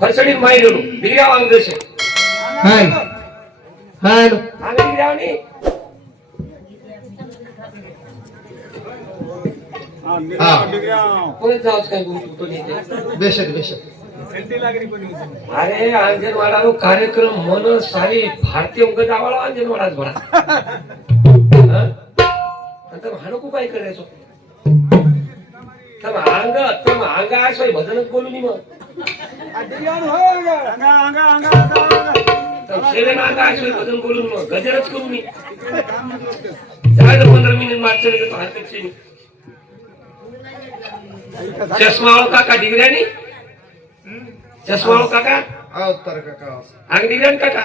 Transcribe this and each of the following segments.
फरसडी मायलो degree आवांग देशे हाय हाय आंग degree आवनी कोणी जाऊच काय बोलतो बेशक बेशक अरे अंजनवाडा नो कार्यक्रम मन सारी भारतीय उगत आवाळा अंजनवाडाच भरा अंतर हाणको काय करायचो तम अंग आसोय भजनच बोलू नी मग शेरेन अंग आसोय भजन बोलून मग गजरच करू मी जायला 15 मिनिट मात चले तो हातची चष्मा काका डिग्र्यानी चष्मा काका अवतार काका अंग डिग्र्यान काका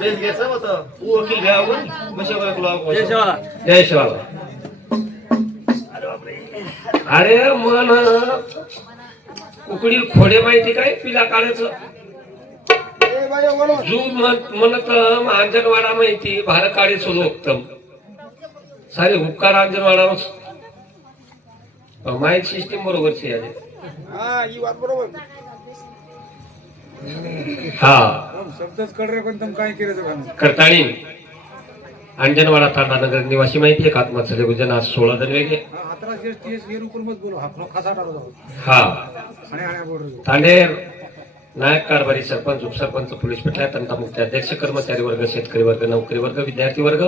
बेस घ्यायचं होतं वकील घ्यावं मशे जय शिवाला अरे मन उकडी खोडे माहिती काय पिला काढायचं जू म्हणत अंजनवाडा माहिती भार काढायचो लोकतम सारे उपकार अंजनवाडा माहिती सिस्टीम बरोबरची आहे हा शब्दच कळरे पण तुम काय केलं करताळी अंजनवाडा तांडा नगर निवासी माहिती आहे आत्महत्या गुजन आज 16 जण वेगळे हा तांडेर नायक कारभारी सरपंच उपसरपंच पोलीस पेटला तंटा मुक्ती अध्यक्ष कर्मचारी वर्ग शेतकरी वर्ग नौकरी वर्ग विद्यार्थी वर्ग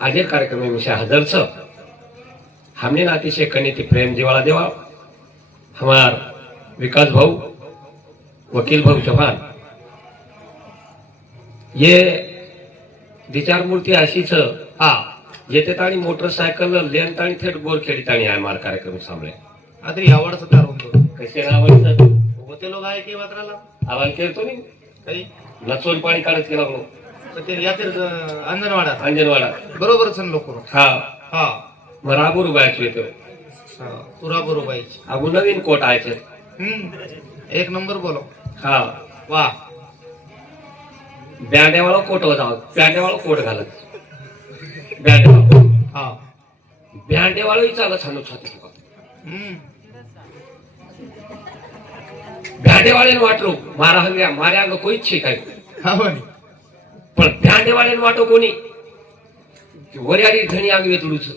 आज एक कार्यक्रम में मिशा हजर छ हमने अतिशय कनिति प्रेम दिवाला देवा हमार विकास भाऊ वकील भाऊ चौहान ये विचार मूर्ती अशीच हा येते ताणी मोटरसायकल लेन ताणी थेट बोरखेडी ताणी आहे मार कार्यक्रम सांभळे आदरी आवडचं तयार होतो कसे आवडतं होते लोक आहे की मात्राला आवाज करतो नी काही नचवून पाणी काढत केला ते यातील अंजनवाडा अंजनवाडा बरोबर सण लोक हा हा मराबूर बायच येतो पुरा बरोबर अगू नवीन कोट आहे एक नंबर बोलो हा वा बँड्यावाला कोट जाऊ बँड्यावाला कोट घालत बँड्यावाला हा बँड्यावाला चालत छान छाती बँडेवाले वाटलो मारा हंग्या माऱ्या अंग कोईच छे काय पण बँडेवाले वाटो कोणी वऱ्याडी धणी अंग वेतडूच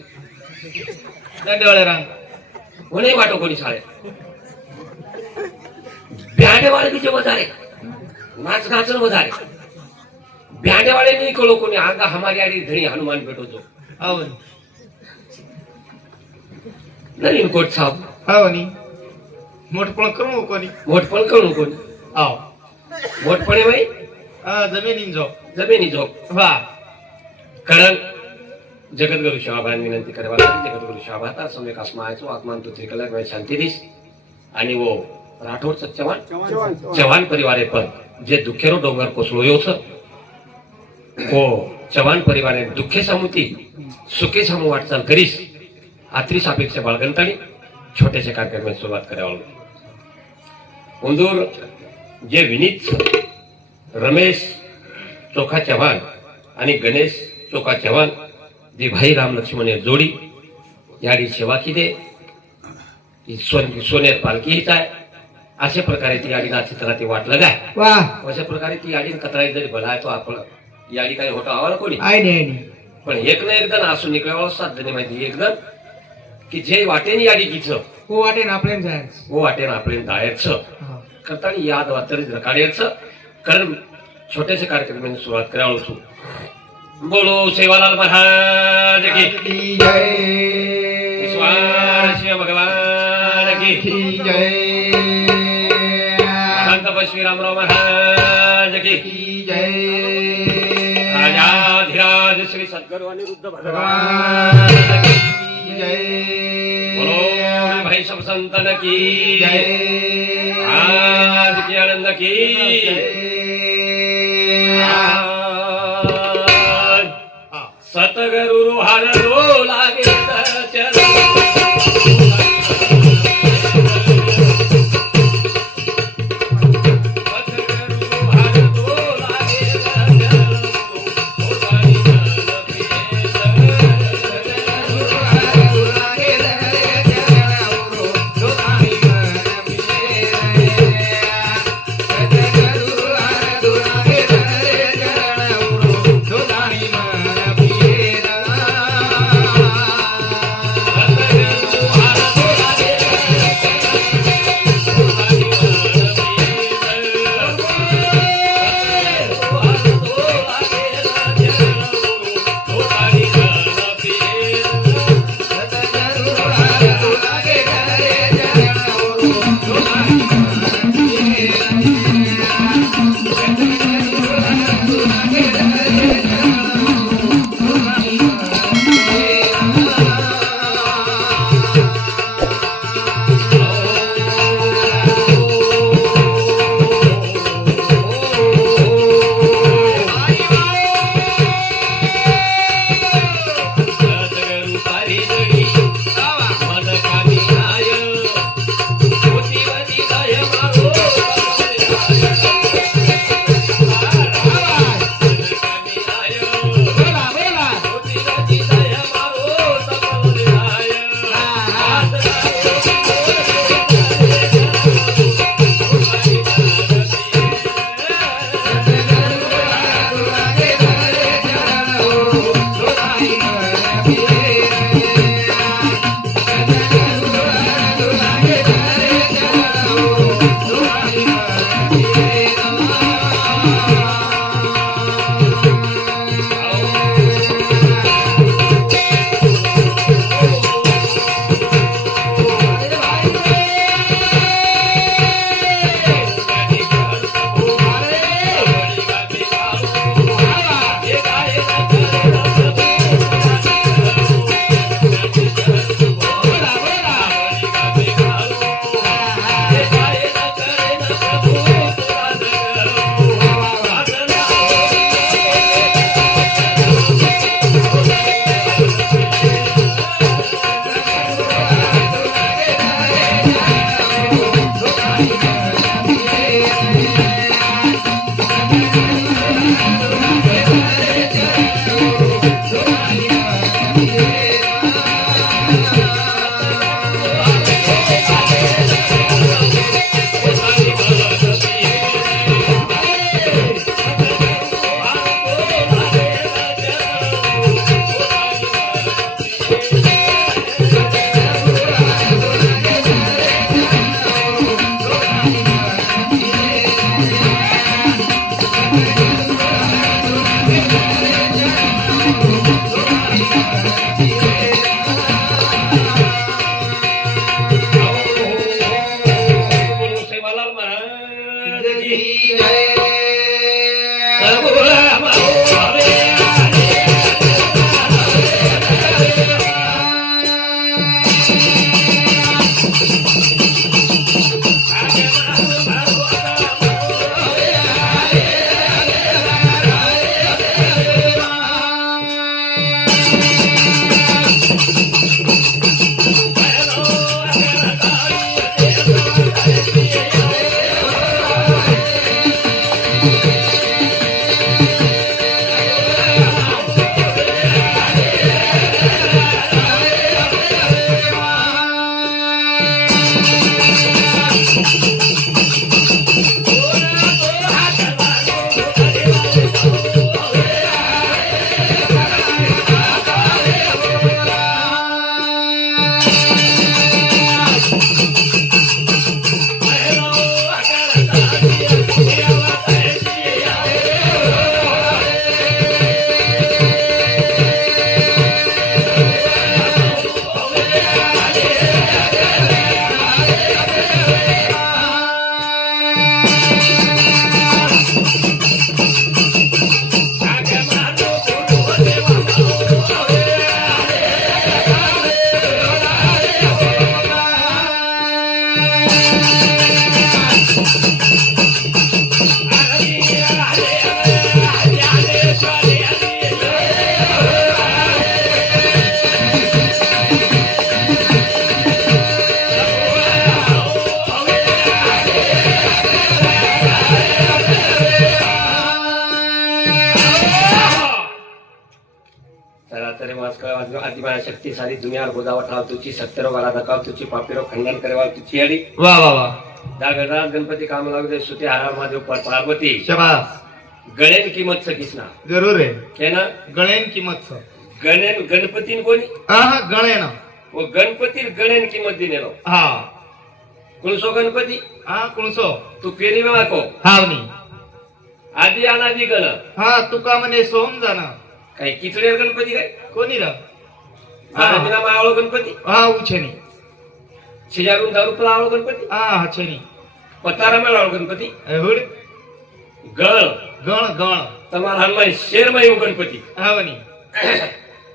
दंडेवाळे रांग कोणी वाटो कोणी साळे बँडेवाले तिचे वजारे नाच नाचन वजारे बँडेवाले नाही कळो कोणी अंगा हमारी आडी धणी हनुमान भेटवतो आवनी नवीन कोट साहेब आवनी मोठपण करू कोणी मोठपण करू कोणी आव मोठपणे बाई जमिनीन जो जमिनी झोप वा कारण जगद्गुरु शिवाबान विनंती करावा जगद्गुरु शिवाबाता सम्यक आत्मायचो आत्मान तो त्रिकलक में शांति दिस आणि वो राठोडचं चव्हाण परिवारे पर जे दुखेरो डोंगर कोसळयो छ वो चव्हाण परिवारे दुःखे समुती सुखे समूह वाटचाल करीस आत्री सापेक्ष बाळगंताणी छोटेसे कार्यक्रम सुरुवात करावं उंदूर जे विनीत रमेश चोखा चव्हाण आणि गणेश चोखा चव्हाण जी भाई राम लक्ष्मण जोडी याडी सेवा किदे सोनेर पालखी हिच आहे अशा प्रकारे ती याडी चित्रा ती वाटलं काय वा अशा प्रकारे ती याडी कतराई जरी भला तो आपण याडी काही होतो आवाला कोणी आय नाही पण एक ना एकदा असून निकळावं 7 जणी माहिती एकदम की जे वाटेन याडी किच हो वाटेन आपल्यान जायचं वो वाटेन आपले जायच करता याद वातर काढायचं कारण छोटेसे कार्यक्रम सुरुवात करावं तू बोलो सेवालाल महाराज की जय ईश्वर शिव भगवान की जय महंत तपस्वी रामराव महाराज की जय राजाधिराज श्री सद्गुरु अनिरुद्ध भगवान भगवान की जय बोलो भाई सब संतन की जय आज की आनंद की सतगुरु हर रो लागे चलो Bye. आदिमाया शक्ती सारी दुनिया गोदावा ठाव तुझी सत्तर वाला दकाव तुझी पापिरो खंडन करेवा तुझी अडी वाह वाह वाह दागरनाथ गणपति काम लागू दे सुते हारा महादेव पार्वती शाबाश गणेन किंमत सकीसना जरूर है केना गणेन किंमत छ गणेन गणपतीन कोणी हा गणेन वो गणपती गणेन किंमत दिनेलो हा कुणसो गणपती हा कुणसो तू फेरी माको हावनी आदि अनादि गण हा तुका म्हणे सोम जाना काही किचडे गणपती काय कोणी र बिना मावळ गणपती हा उछेनी छिजारून दारू लावलो गणपती हा छेनी पताराમાં લાવો ગણપતિ हुड ગણ गण गण તમારા હાલમાં શેરમાં એવું ગણપતિ हावनी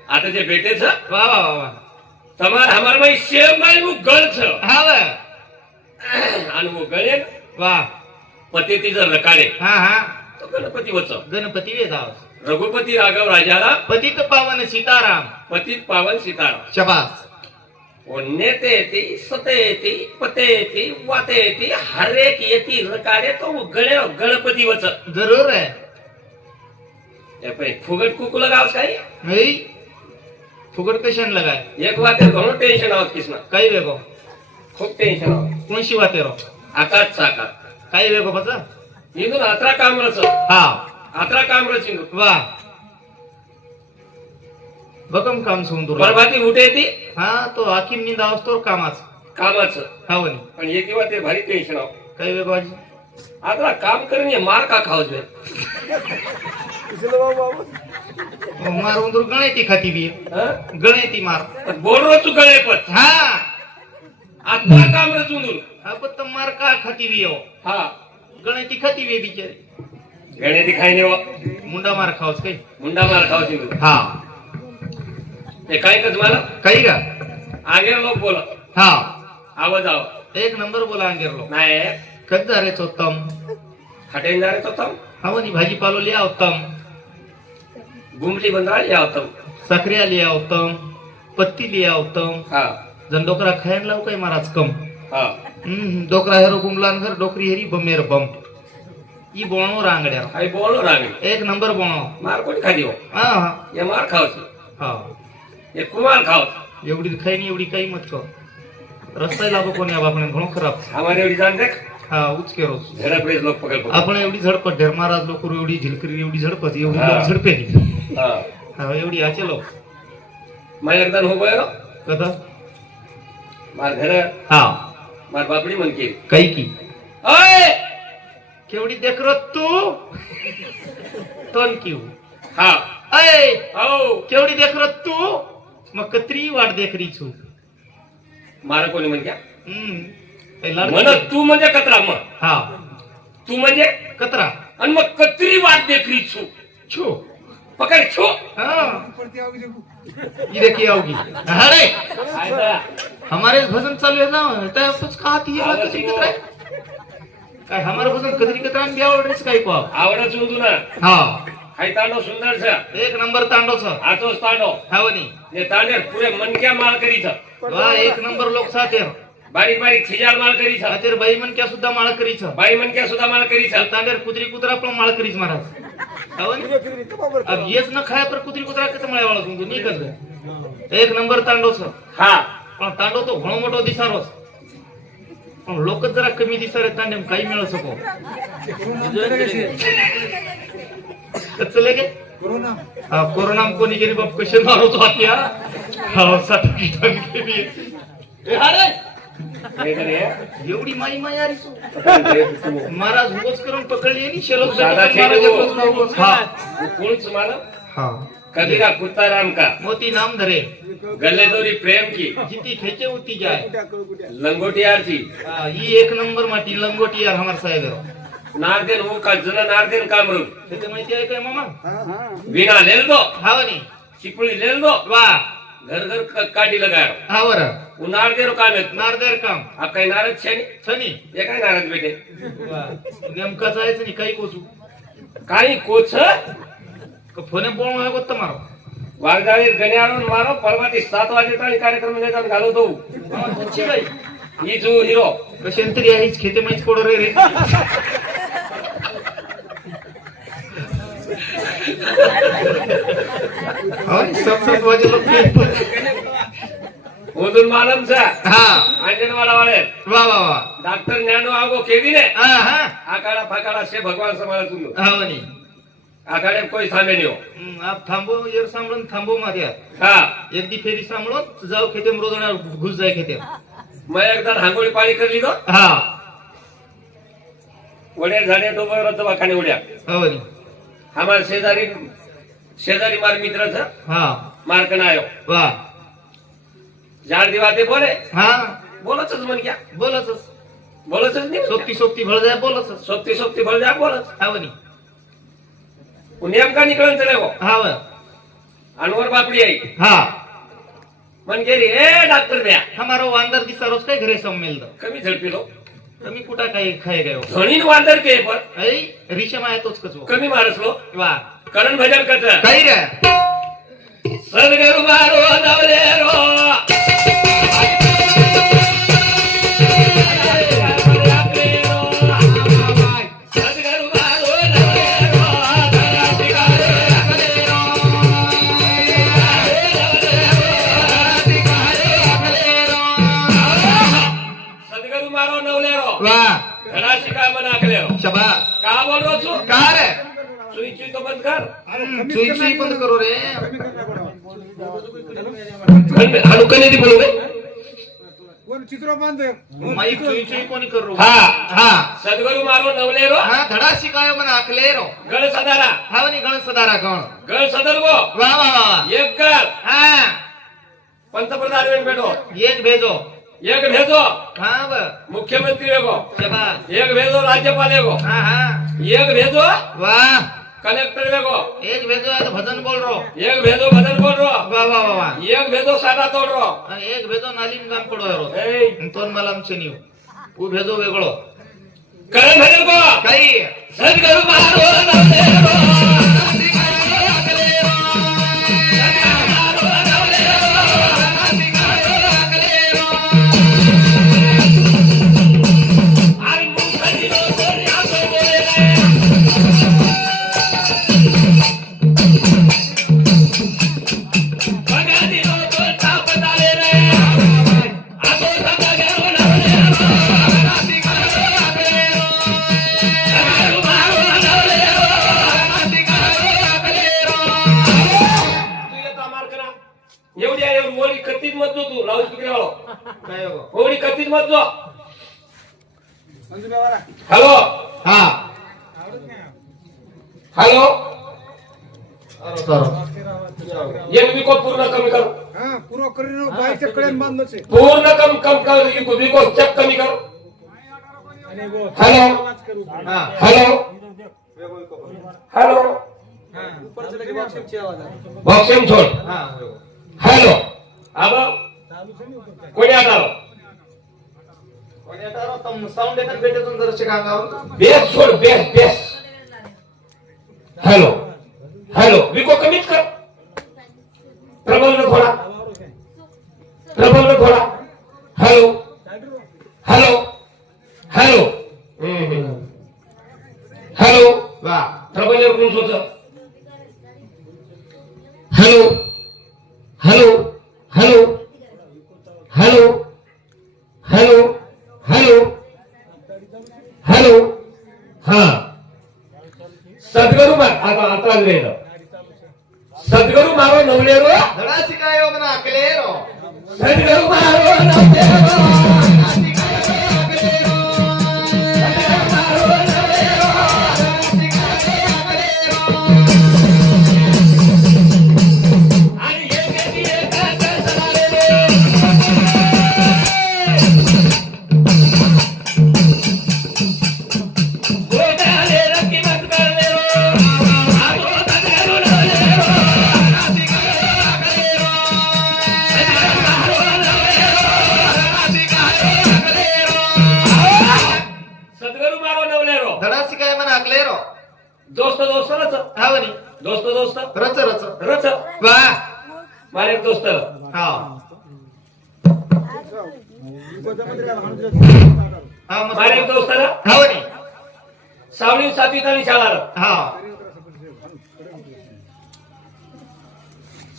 આ તો જે બેટે છે वा वा वा वा તમારા અમારમાં શેરમાં એવું ગણ છે हाव અને वो ગણે वा પતિથી જર રકાડે हा हा તો ગણપતિ વચ્ચે गणपती वेदाव रघुपति राघव राजाराम पतित पावन सीताराम पतित पावन सीताराम शबास नेतेती सतेती पतेती वातेती हरेक येती रकाडे तो वो गणे गणपति वच जरूर है ए पे फुगट कुकू लगाव काय नहीं फुकट कशान लगाय एक वाते घणो टेन्शन आवत किसना काही वेगो खूप टेन्शन आवत कोणशी वातेरो आकाश साका काही वेगो बच इथून आत्रा काम रच हा आत्रा काम रचिंग वा बकम काम सुंदर परभाती उठेती हा तो आखिम निंदा असतो कामाच कामाच हावनी पण एक किंवा ते भारी टेन्शन आव काही वेगो आजी आत्रा काम करणे मार का खावच बे मार उंदूर गणेती खाती बी गणेती मार बोल रोचू गळे पण हा आत्रा काम रचून हा पण तो मार का खाती बी हो हा गणेती खाती बी बिचारी गणे दिखाई नहीं वो मुंडा मार खावस काही मुंडा मार खाओ चिंगू हा ते काय कच मला काही का आगे लोक बोला हा आवाज आव एक नंबर बोला अंगेरलो नाही कच्चा रे उत्तम हटेंदारे तो तम हवनी भाजीपालो लिया उत्तम गुमटी बंदाळ या होतं साखरिया लिया उत्तम पत्ती लिया उत्तम हा जन डोकरा खायन लाव काय महाराज कम हा डोकरा हेरो गुमलान घर डोकरी हेरी बमेर बम ई बोणो रांगड्या आई बोलो रांगी एक नंबर बोणो मार कोणी खादी हो हा ये मार खावची हा ये कुमार खाव एवढी खाई नाही एवढी काही मत कर रस्ता लाभ कोणी आपण घणो खराब हमारे एवढी जान देख हा उचके रोज झडप रेज लोक पकड आपण एवढी झडपट ढेर महाराज लोक एवढी झिलकरी एवढी झडपत एवढी हा. लोक झडपे हा हा एवढी आचे लोक मैं एकदा हो गयो कदा मार घर हा मार बापडी मन केली काही की ओय केवढी देखरत तू तन किव हा ऐ औ केवढी देखरत तू मग कत्री वाट देखरी छू मार कोणी म्हण क्या लाड म्हण तू म्हणजे कतरा मग हा तू म्हणजे कतरा आणि मग कत्री वाट देखरी छू छू पकड छू हाँ ये देखिए आओगी अरे हमारे भजन चालू है ना तो कुछ खाती है बात कतरी कतरा है? काय हमारे भजन कतरी कतरा में आवडच काय को आवडच उंदू ना हाँ हाय तांडो सुंदर छ एक नंबर तांडो छ आतोच तांडो हावनी ने तांडेर पुरे मनक्या माल करी छ वाह एक नंबर लोक साथेर बारीक बारीक छिजाळ माल करी छ साथेर बाई मन क्या सुद्धा माळ करी छ बाई मनक्या सुद्धा माल करी छ तांडेर कुतरी कुतरा पण माळ करीच महाराज हावनी अब येच न खाया पर कुतरी कुतरा कत मळ्या वाळा सुंदू नी कर एक नंबर तांडो छ हा पण तांडो तो घणो मोठो दिसारोस पण लोक जरा कमी दिसारे तांडेम काही मिळू सको चले गे कोरोना हा कोरोना में कोणी गेली बाप कसे मारो तो आत्या हा सर्टिफिकेट केली अरे हे करे एवढी माई मायारी महाराज उगोच करून पकडली आणि शेलोक साधा महाराज हा कोणच मला हा कबीरा कुत्ता राम का मोती नाम धरे गले दोरी प्रेम की जिती खेचे उती जाए लंगोटियार थी हा, ये एक नंबर माटी लंगोटी यार हमार साहेब नारदेन वो का जन नारदेन कामरू ते माहिती आहे काय मामा बिना लेल दो हावनी चिपळी लेल दो वा घर घर काढी लगायो हावर वो नारदेन काम येत नारदेर काम हा काही नारद छे नी सनी हे काय नारद बेटे वा नेमका जायचं नाही काही कोचू काही कोच फोने बोलणं आहे गोत्त मारो वाघजाळी गण्याळून मारो परवाती 7 वाजेपर्यंत कार्यक्रम निघान घालवतो तुझी बाई ही जो हिरो कशाने तरी आहेच खेते माहीत कोड रे रे सब वाजे लोक मधून मालमचा हा अंजनवाडा वाले वा वा वा डॉक्टर ज्ञानो आगो केवी ने हा हा आकाड़ा फाकाड़ा से भगवान समाला तुम हावनी आकाड़े कोई थांबे नहीं हो आप थांबो येर सांभळून थांबो मार्या हा एक दी फेरी सांभळून जाऊ खेते मरोदना घुस जाय खेते मैं एकदा हांगोळी पाणी करली तो हा वडेर झाडे डोबर दवाखाने उड्या हावनी हमारे शेजारी मार मित्र था हा मारकन आयो वा झाड दिवाते बोले हा बोलच म्हण घ्या बोलच बोलच नाही सोबती सोबती भळ जाय बोलच सोबती सोबती बळ द्या बोलच हा वनी नेमका निकळून चले हो हा व अनवर बापडी आई हा म्हण गेली ए डॉक्टर द्या हमारो वांदर दिसा रोज काय घरे सम्मेल दो कमी झडपिलो कमी कुठं काही खाय गयो धणीन वांदर पे पण ऐ रिशमा आहे तोच कचो कमी मारसलो वा करण भजन कच काही रे सदगुरु मारो नवलेरो सदगुरु मारो नवलेरो सदगुरु मारो नवलेरो वा घरा शिका मनाकलेरो शाबास का बोलो छु का रे सुई चुई तो बंद कर चुई चुई बंद करो रे हाडू कने दी बोलू कोण चित्र बांधतोय माई चुई चुई कोणी करू हा हा सदगुरु मारो नवलेरो हा धडा शिकायो मन आखलेरो गळ सदारा हा वनी गण सदारा गण गळ सदरगो वा वा वा एक कर हा पंतप्रधान वेळ भेटो एक भेजो एक भेजो हा व मुख्यमंत्री वेगो शाबास एक भेजो राज्यपाल वेगो हा हा एक भेजो वाह कलेक्टर वेगो एक भेजो आहे तो भजन बोल रो एक भेजो भजन बोल रो वाह वाह वाह वाह एक भेजो साधा तोड रो आणि एक भेजो नालीम गाम पडो रो ए, तोन मला आमचे नीव तू भेजो वेगळो करण भजन को काही सदगुरु मारो नवलेरो आणि मुखाची लोकं याचं बोले बघादी लोकं तापत आले रे आगो सगळ्या नवलेरो सदगुरु मारो नवलेरो तू येतो मार्कना एवढी आहे एवढी ओळी कत्तीत मत तू लावून तिकडे आलो काय हो ओळी कत्तीत मत जो मंजू बाबाला हॅलो हा हॅलो करो एक विको पूर्ण कमी कर हा पूर्व करीन बाईच्या कड्यान बांधलंच आहे पूर्ण कम कर विको चेक कमी कर आणि वो हॅलो आवाज करू हा हॅलो हॅलो हा ऊपर चले के बॉक्सिंगची आवाज आहे बॉक्सिंग छोड हा हॅलो अब चालू से नाही होत कोणी आता कोणी आता तम साऊंड एखाद भेटेतून जरसे गांगावर बेस छोड बेस हॅलो हॅलो विको कमीच कर प्रबल न थोडा प्रबल न थोडा हॅलो हॅलो हॅलो हॅलो वा प्रबल कोण सोच hello hello hello hello hello hello hello हा सदगुरु आता सदगुरु मारो नवलेरो धडा शिकायो मन आखलेरो सदगुरु मारो नवलेरो आणि एक गोदाले रकी मत करलेरो आगो सदगुरु नवलेरो सदगुरु मारो नवलेरो धडा शिकायो मन आखलेरो दोस्त रच हा वनी दोस्त रच रच रच वा मारे एक दोस्त हा गोदामध्ये हा मस्त मारे एक दोस्त हा वनी सावळी सातवीत आणि शाळा हा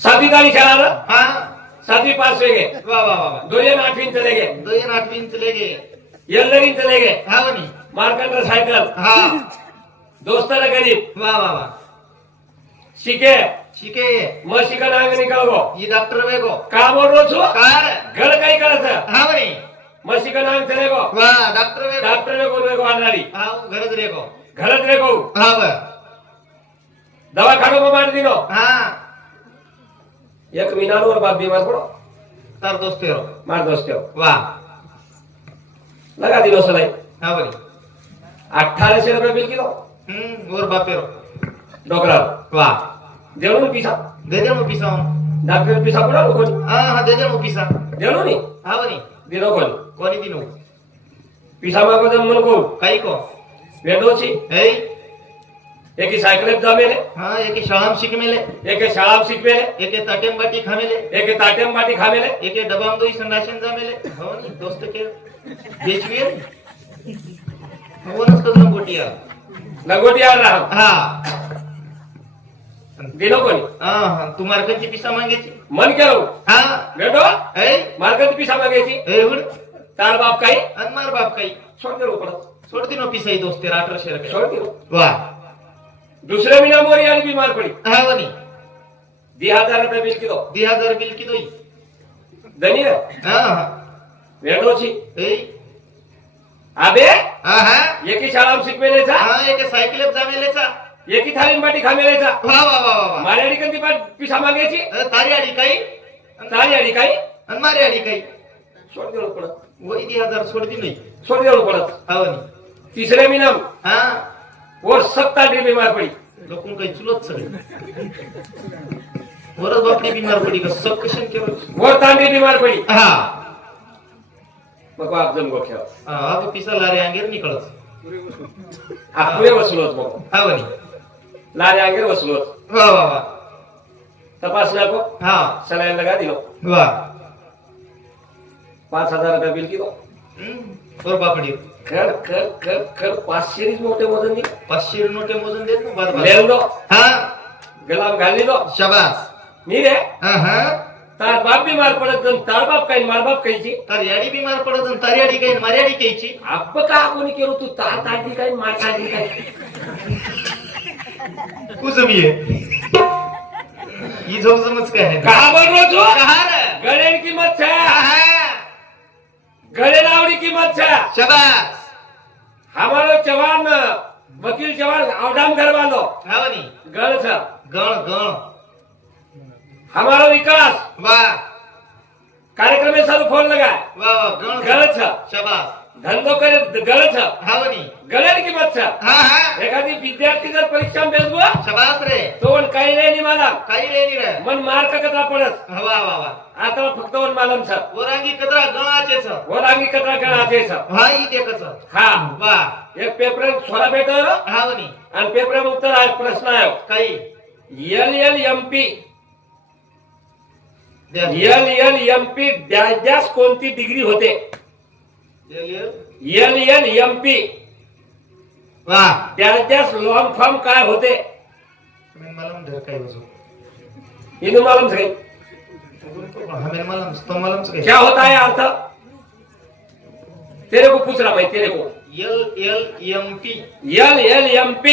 सातवीत आणि शाळा हा सातवी पास वेगे वा वा वा वा दोन 8वीं चले गए 2 चले गे एल्लरी चले गए हा वनी मार्कंडर सायकल हा दोस्ताला गरीब वा वा वा शिके शिके मग शिका नांग निकाल गो ये डॉक्टर वेगो का बोल रो छो कार गड काही करायचं हा वनी मग शिका नांग चले गो वा डॉक्टर वेगो डॉक्टर वेगो आणणारी हा गरज रेगो घरात रे गो हा वा दवाखानो मार दिनो हा एक महिनावर बाप बीमार पडो तार दोस्तेरो मार दोस्त वा लगा दिनों नाही हा बरी 1800 रुपये बिल किलो और बापेरो डोकरा वाह देणो ना पिसा दे दे मग पिसा डाक्टर पिसा कोणा कोणी हा दे दे मग पिसा देणो नी हा बरी दिनो कोणी कोणी दिनो पिसा मागो दम मन को काही को वेडोची ए एकी सायकलेत जामेले हा एके शाळाम शिकमेले एके शाळाम शिकवेले एके ताटेम बाटी खामेले एके ताटेम बाटी खामेले एके डबाम दोई संडाशन जामेले हो नी दोस्त के बेचवीर होनच कदम गोटिया लगोटी आ रहा हा दिनो कोणी हा तू मार्कांची पिसा मागायची मन केलो हा बेटो ए मार्केट पिसा मागायची ए उड तार बाप काही आणि मार बाप काही सोड दे परत सोड दिनो पिसाई दोस्त 1800 रुपये सोड दे वाह दुसरे महीना मोरी आली बीमार पड़ी हा वनी 10,000 रुपये बिल किलो 2000 बिल की दोई धनी रे हा वेडोची ए आबे हा हा एकी शाळाम शिकवेलेचा हा एके सायकल जामेलेचा एकी थालीन बाटी खामेलेचा वा वा वा वा मारेडी कंती पाट पिसा मागायची तारी आडी काही तारी आडी काही आणि मारे आडी काही सोड दे पडत वही 2000 सोड दी नाही सोड दे पडत हा वनी तीसरे महीना हा और 70 बीमार पड़ी लोकून काही चुलत सगळे वरच बापडी बीमार पडी का सब कशन केलं और तांडी बीमार पड़ी हा मग आप जम गो खेळ अब पिसा लारे अंगेर निकळत आपले वसलोत मग हा वनी लारे अंगेर वसलोत वा वा वा तपासना को हा सलाइन लगा दिलो वा 5,000 रुपये बिल किलो और बापडी कर कर कर कर 500 मोठे वजन नी 500 नोटे मोजून देत ना बाद लेल दो हा गलाम घाली दो शाबास नी रे हा हा तार बाप बीमार पडत जण तार बाप काही मार बाप काहीची तर याडी बीमार पडत आणि तारी आडी काही मारी आडी काहीची आप का कोणी केलो तू तार ताडी काही मार ताडी काही कुजमी आहे ही जवजमच काय आहे कहा बोल रो तू कहा रे गळेन किंमत छे हा गळे लावडी किंमत छे शाबास हमारो जवान वकील जवान औडाम घर वालो हा वनी गळ छ गण गण हमारो विकास वाह कार्यक्रम में सर फोन लगा वाह वाह गण गळ छ शाबास धंदो करे गळ छ हा वनी गळेन किंमत छ हा हा एखादी विद्यार्थी जर परीक्षा में बेसबो शाबास रे तो वन काही नाही मला काही रे नी रे मन मार्क कतरा पडत वाह वाह वाह आता फक्त वन मालम छ वरांगी कदरा गणाचे छ वरांगी कतरा गणाचे छ हा ही देखच हा वाह एक पेपर छोरा भेटल हा वनी आणि पेपर उत्तर आहे प्रश्न आहे काही LLMP LLMP डॅश कोणती डिग्री होते LLMP वाह डॅश लॉंग फॉर्म काय होते मला म्हणतो काय वजो इनु मालूम है हमें मालूम तो मालूम से क्या होता है अर्थ तेरे को पूछ रहा मैं तेरे को LLMP LLMP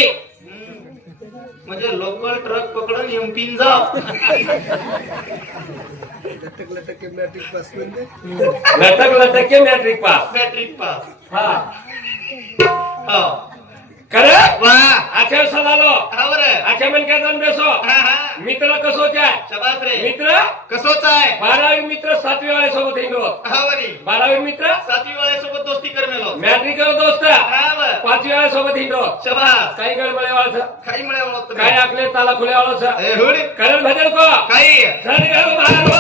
म्हणजे लोकल ट्रक पकडून एमपीन जा लटक लटक के मैट्रिक पास मॅट्रिक पास हाँ हा करे वाह अच्छा सलालो हा बरे अच्छा मन क्या जन बेसो हा हा मित्र कसो चाय शाबास रे मित्र कसोच आहे 12वी मित्र 7वी वाले सोबत हिंडो हा बरी 12वी मित्र 7वी वाले सोबत दोस्ती करमेलो मॅट्रिक दोस्त हा बर 5वी वाले सोबत हिंडो शाबास काही गडबडे वाळा काही मिळे ओळखतो काय आकले ताला खुले वाळा ए हुड करण भजन को काही सर गरो भारो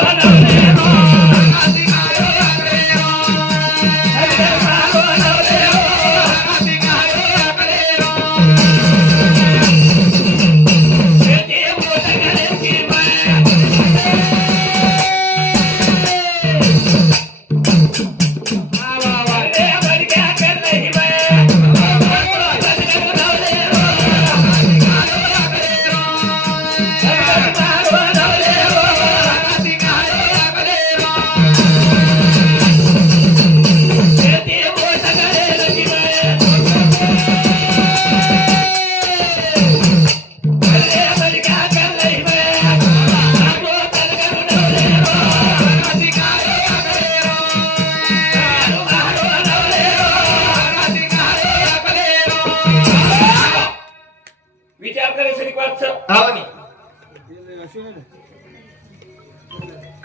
विचार करे सरी पाच हा बनी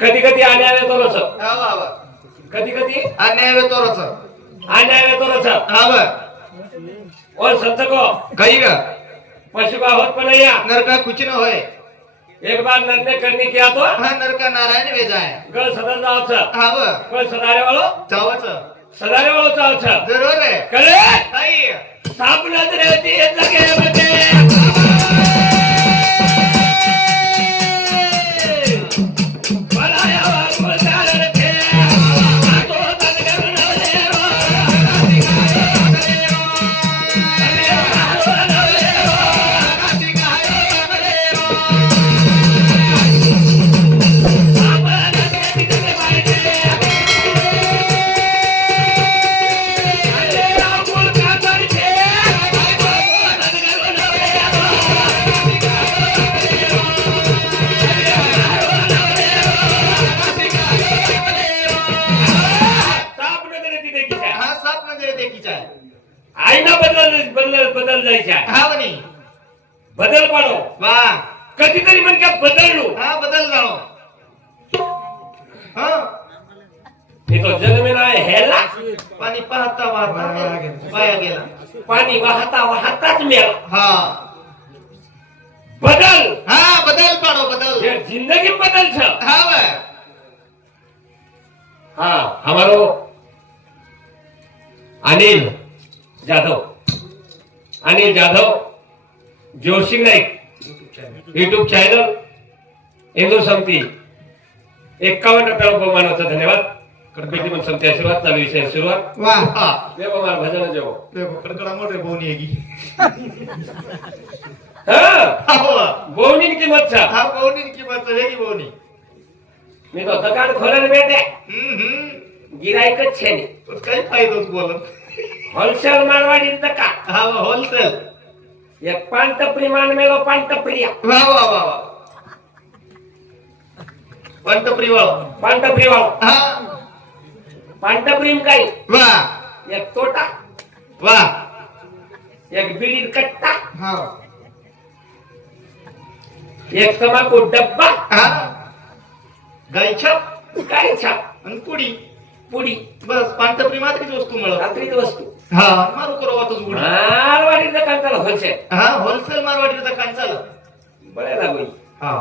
कधी कधी अन्याय येतो हा वा वा कधी कधी अन्याय तोरच अन्याय तो रच हा बर और संत को काही का पशु का होत पनैया नरका कुछ न होय एक बार नर ने करने किया तो हा नरका नारायण वेजाय गळ सदर जावच हा बर पण सदारे वाळो जावच जावच जरूर आहे करे काही साप नजरेती जगे मध्ये बनाया वाकुळ चालत थे तो तनगर नवलेरो हा साप म्हणजे देखीचा आहे आईना बदल जायचे आहे. हा म्हणे बदल पाडो वा कधीतरी म्हणजे बदललो हा बदल जाणो हा मी तो जन्मेला ह्याला पाणी पाहता वाहता वाया गेला पाणी वाहता वाहताच मेला हा बदल हा बदल पाडो बदल ये जिंदगी बदल छ हा बर हाँ हमारो अनिल जाधव जोशी नाईक युट्यूब चॅनल इंदूर समिती 51 रुपया बहुमानाचा धन्यवाद कडपेटी पण समिती आशीर्वाद चालू विषय सुरुवात वा हा देव मला भजन जेव कडकडा मोठे बोनी आहे बोवणी किंमत छ हा बोनी किंमत वेगळी बोनी मी तो दुकान खोलन भेटे हम्म गिरायकच छे पण काही फायदोच बोलत होलसेल मारवाडी का हा होलसेल एक पानटपरी मान मेलो पानटपरिया वा वा वा वा पंतप्री वाळ पानटपरी वाळो हा पानटपरीम काही वा एक तोटा वा एक बिडी कट्टा हा एक तमाकू डब्बा हा गायछा काय छाप आणि पुडी पुडी बस पंतप्री मात्रीच वस्तू मिळत रात्रीच वस्तू हा मारू करवातच उडी मारवाडी दुकान चालू होलसेल हा होलसेल मारवाडीचं दुकान चालू बळे लागू हा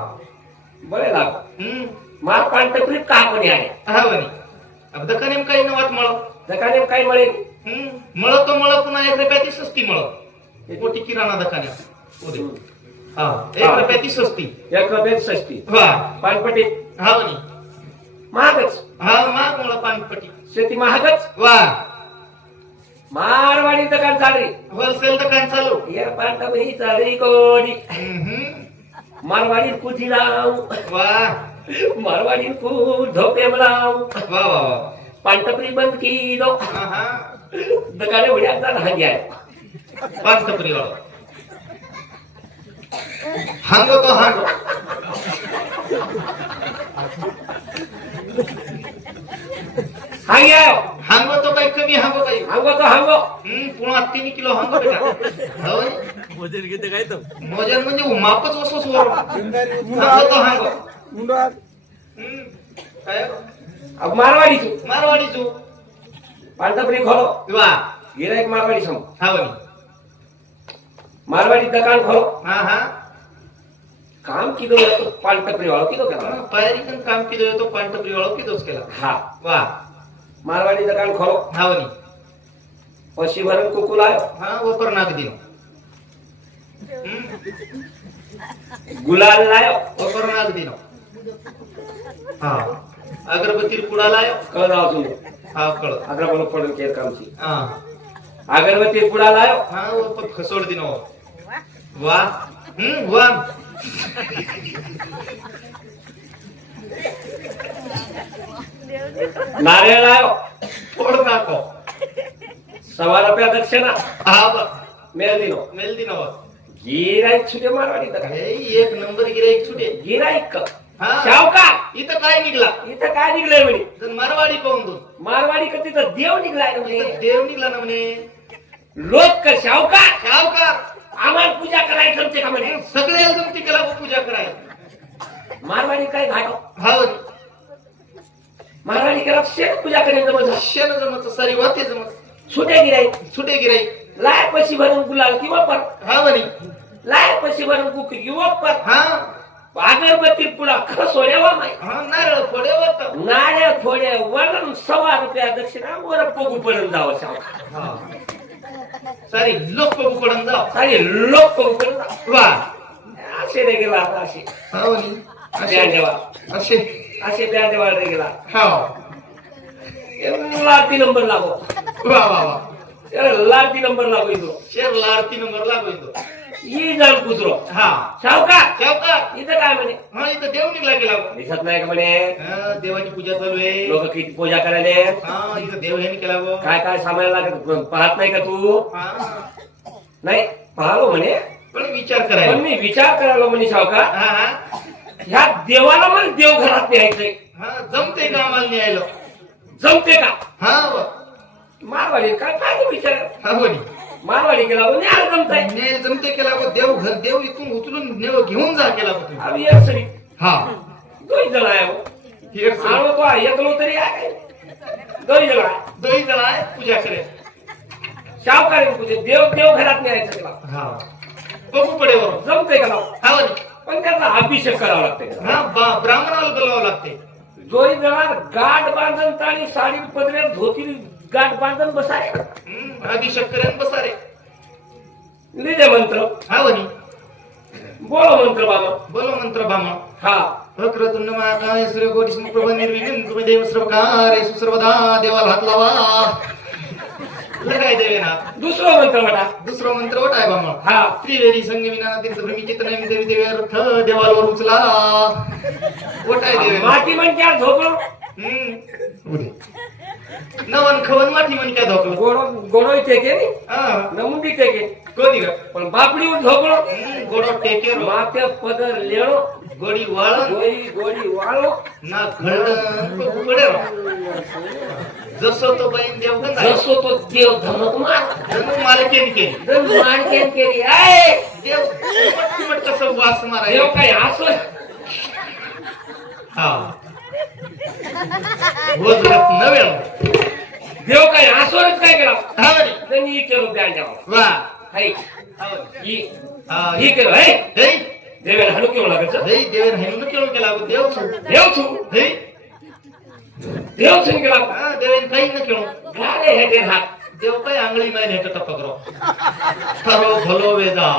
बळे लागू हम्म मार पानटपरी का कोणी आहे हा बनी अब दकानेम काही नवात मळ दुकाने काय मिळेल मळ तो मळ पुन्हा 1 रुपया ती सस्ती मळ मोठी किराणा दुकाने उदे हा 1 रुपया ती सस्ती 1 रुपये सस्ती वा पानपट्टी हा बनी महागच हा माग मळ पानपट्टी शेती महागच वा मारवाडी दुकान चालरी होलसेल दुकान चालू यार पानटपरी चालरी कोणी हम्म मारवाडी कुठी लाव वा मारवाडी कु धोपेम लाव वा वा वा पानटपरी बंद की दो हा दुकाने उड्या हांगी आहे पंतप्री वाळ हांगो तो हांगो हांगी आहे हांगो तो काही कमी हांगो काही हांगो तो हांगो पुन्हा 3 किलो हांगो बेटा हो वजन किती काय तो मोजन म्हणजे मापच वसोस वर हांगो तो हांगो मुंडा काय अब मारवाडी छु मारवाडी जो पानटपरी खोलो वा गिराईक मारवाडी सम हा बनी मारवाडी दुकान खोलो हा हा काम किदो येतो पानटपरी वाळो किदो केला पायरीकन काम केलं तो पंतप्री वाळ कितोच केला हा वा मारवाडी दुकान खोलो हा बनी पशी भरण कुकुल आयो हा वपर नाग दिनो गुलाल लायो वपर नाग दिनो हा अगरबत्ती पुडा लायो कळ राव तुम्ही हा कळ अग्र बोलो पडून केर कामची हा अगरबत्ती पुडा लायो हा वपर खसोड दिनो वा वा नारळ लायो फोड नाको 1.25 रुपया दक्षिणा हा ब मेल दिनो मेल दिनो गिराईक छुटे मारवाडी दुकान हे एक नंबर गिराईक छुटे गिराईक हा शावकार इथं काय निघला इथं काय निघलंय म्हणे तर मारवाडी पाहून दोन मारवाडी का तिथं देव निघलाय म्हणे इथं देव निघला ना म्हणे लोक का शावकार शावकार आम्हाला पूजा करायचं जमते का म्हणे सगळे जमती केला पूजा करायला मारवाडी काय घाटो हा मारवाडी केला शेण पूजा करायचं जमत शेण जमत सारी वाते जमत छोटे गिराईक सुटे गिराई लाय पैसे भरून गुलाल किंवा पर हा बरी लाय पैसे भरून गुक किंवा पर हा अगरबत्ती पुढा खरं सोड्यावा माय हा नारळ फोड्यावर तर नाड्या थोड्या वरून ₹1.25 दक्षिणा वर पगू पडून जावं सावकार हा सारी लोक पकडून जाव सारे लोक पगू पडून जावं वा असे रे गेला आता असे हा बरी प्या देवा असे असे प्या देवा रे गेला हा लाटी नंबर लागो वा वा वा लाटी नंबर लागो इथं शेरला आरती नंबर लागू येतो ही जाण कुसरो हा सावकार सावकार इथं काय म्हणे हा इथं देव निघला गेला दिसत नाही का म्हणे हा, देवाची पूजा चालू आहे लोक किती पूजा करायले हा इथं देव ह्याने केला गो काय काय सामान लागत पाहत नाही का तू हा नाही पाहलो म्हणे पण विचार पण करायला मी विचार करायला म्हणे सावकार हा हा ह्या देवाला मला देवघरात न्यायचंय हा जमते का आम्हाला न्यायला जमते का हा वा. मारवाडी काय काय ते विचार हा बरी मारवाडी गेला न्याय जमताय न्याय जमते केला गो देव घर देव इथून उचलून नेव घेऊन जा केला गो तुम्ही. आम्ही एक सरी हा दोन जण आहे हो. एक सरी. आणू तो एकलो तरी आहे दोन जण आहे दोही जण आहे पूजा करे सावकार आहे तुझे देवघरात न्यायचं त्याला हा बघू पडे बरोबर जमते का लाव? हा बरी पण त्याचा अभिषेक करावा लागते हा ब्राह्मणाला बोलावं लागते जोई जणार गाठ बांधून आणि साडी पदऱ्यात धोती गाठ बांधून बसाय अभिषेक करेन बसा रे लिहिले मंत्र हा बरी बोलो मंत्र बाबा बोलो मंत्र भामा हा वक्रतुंड महाकाय सूर्यकोटि समप्रभ निर्विघ्नं कुरु देव सर्वकार्येषु सर्वदा देवाला हात लावा लगाय देवे ना दुसरा मंत्र म्हणा दुसरा मंत्र वट आहे भामा हा त्रिवेदी संगमिना तीर्थ भ्रमी चित्तनमी देवी देवी अर्थ देवावर उचला वट आहे देवे माती म्हणजे झोपलो उदे नवन खवन माठी म्हण काय धोकलं गोडो इथे के नाही हा नमुंडी टेके कोणी ग पण बापडी झोपलो गोडो टेकेर माथे पदर लेणो गोडी वाळ गोडी वाळो ना खड पडे जसो तो बहीण देव गंधा जसो तो देव धमक मार जणू मालकीन केली जण माणकेन केली आहे देव मट कसं वास मारा देव काय असो हा होत नवे देव काय असोच काय केला हा बरी त्यांनी केलो प्यान द्यावा वा हाय हा बरी. ही हा ही केलो है हे देवेला हणू केलो लागत हे देव हेनु केलो केला देव छु देव छु हे देव छन केला हा देवेन काही न केलो गाले हे ते हात देव काय आंगळी माय नेट टपकरो ठरो भलो वेदा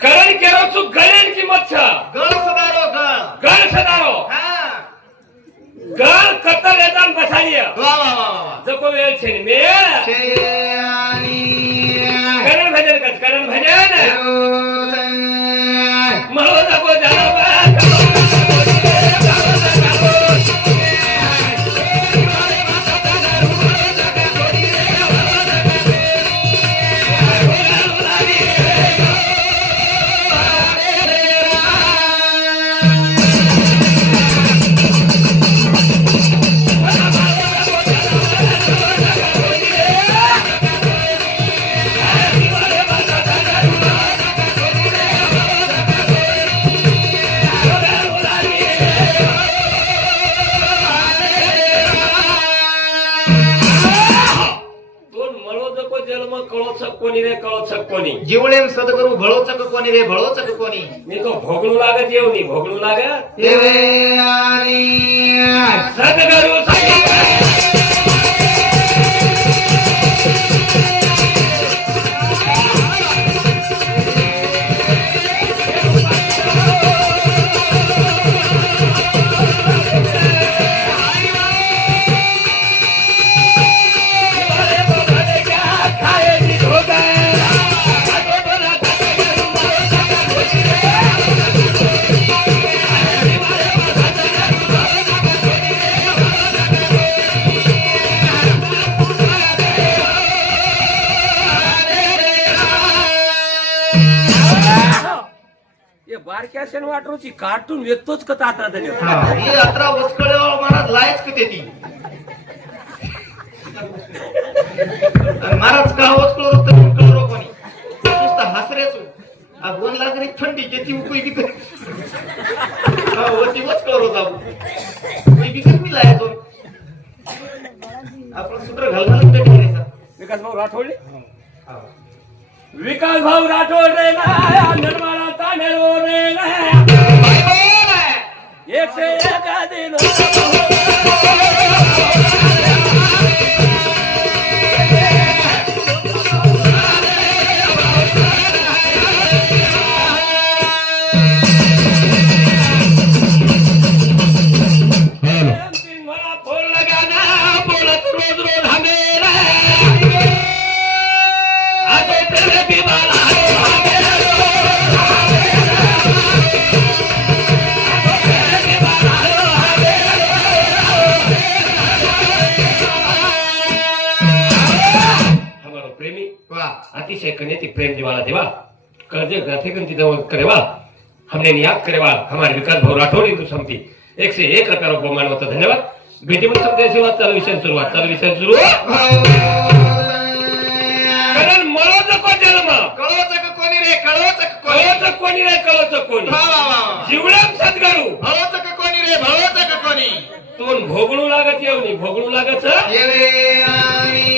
करण केलो छु गळेन किंमत छ गळ सदारो गळ गळ सदारो हा गळ कतर येतान बसाली वा वा वा वा जको वेळ छेन मेळ शेयानी करण भजन कर करण भजन रोजन महो जको जाला कोणी रे कळो छक कोणी जीवळेन सदगुरु भळोचक कोणी रे भळोचक कोणी मी तो भोगणू लागत येऊ नी भोगणू लागत देवे आणि सद्गुरु बारक्या शेण वाटरूची कार्टून व्यक्तोच कथा आता धन्य ही यात्रा वसकडे महाराज लायच किती ती महाराज का वसकडो रोत कळरो कोणी नुसता हसरेच आगवन लागरी थंडी किती उपयोगी हा वती वसकडो जाऊ उपयोगी कमी लायचो आपण सूत्र घाल घालून विकास भाऊ राठोड विकास भाऊ राठोड रे ना निर्मला तानेरो रे ना 101 दिन मला फोन लगाना बोलत रोज रोज हमें आगे तेरे दीवाना हमारो प्रेमी अतिशय कन्याती प्रेम जीवाला देवा कर्जे गाथे कंती दवा करेवा हमने नियात करेवा हमारे विकास भाऊ राठोड इंदू समती 101 रुपया बहुमान होता धन्यवाद बेटी पण शब्द सेवा चालू विषय सुरू कारण मळोच को जन्म कळोचक कोणी रे कळोचक कळोच कोणी रे कळोच कोणी जीवडम सद्गुरु भळोचक कोणी रे भळोचक कोणी तोन भोगणू लागत येवनी भोगणू लागत ये रे आणि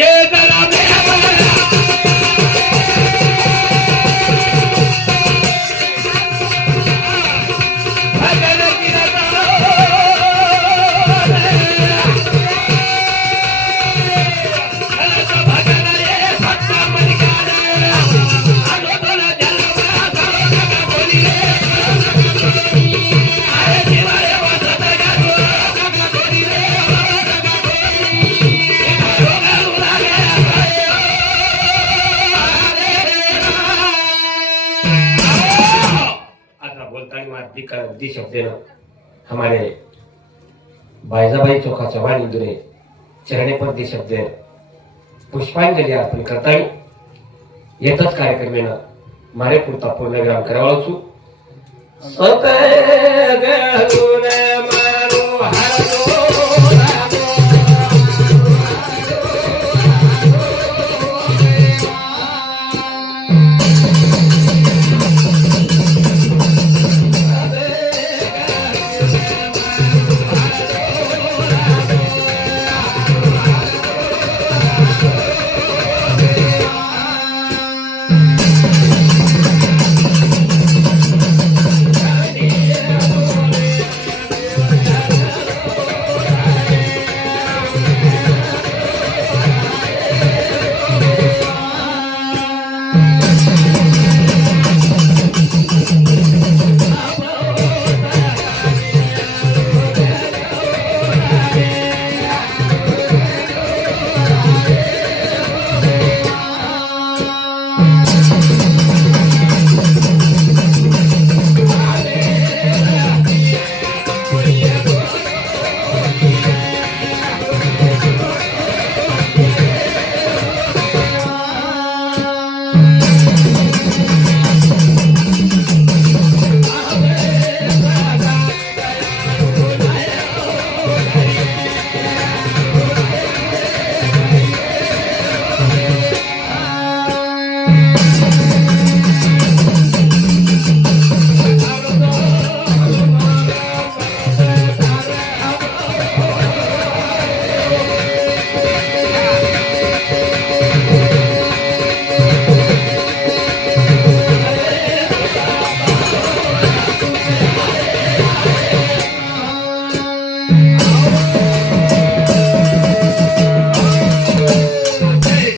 ये जरा शब्द हमारे बायजाबाई चोखा चव्हाण इंदुरे चरणे पर दी शब्द पुष्पांजलि अर्पण करता येतच कार्यक्रमेनं मारे पुरता पूर्णविराम करावा सत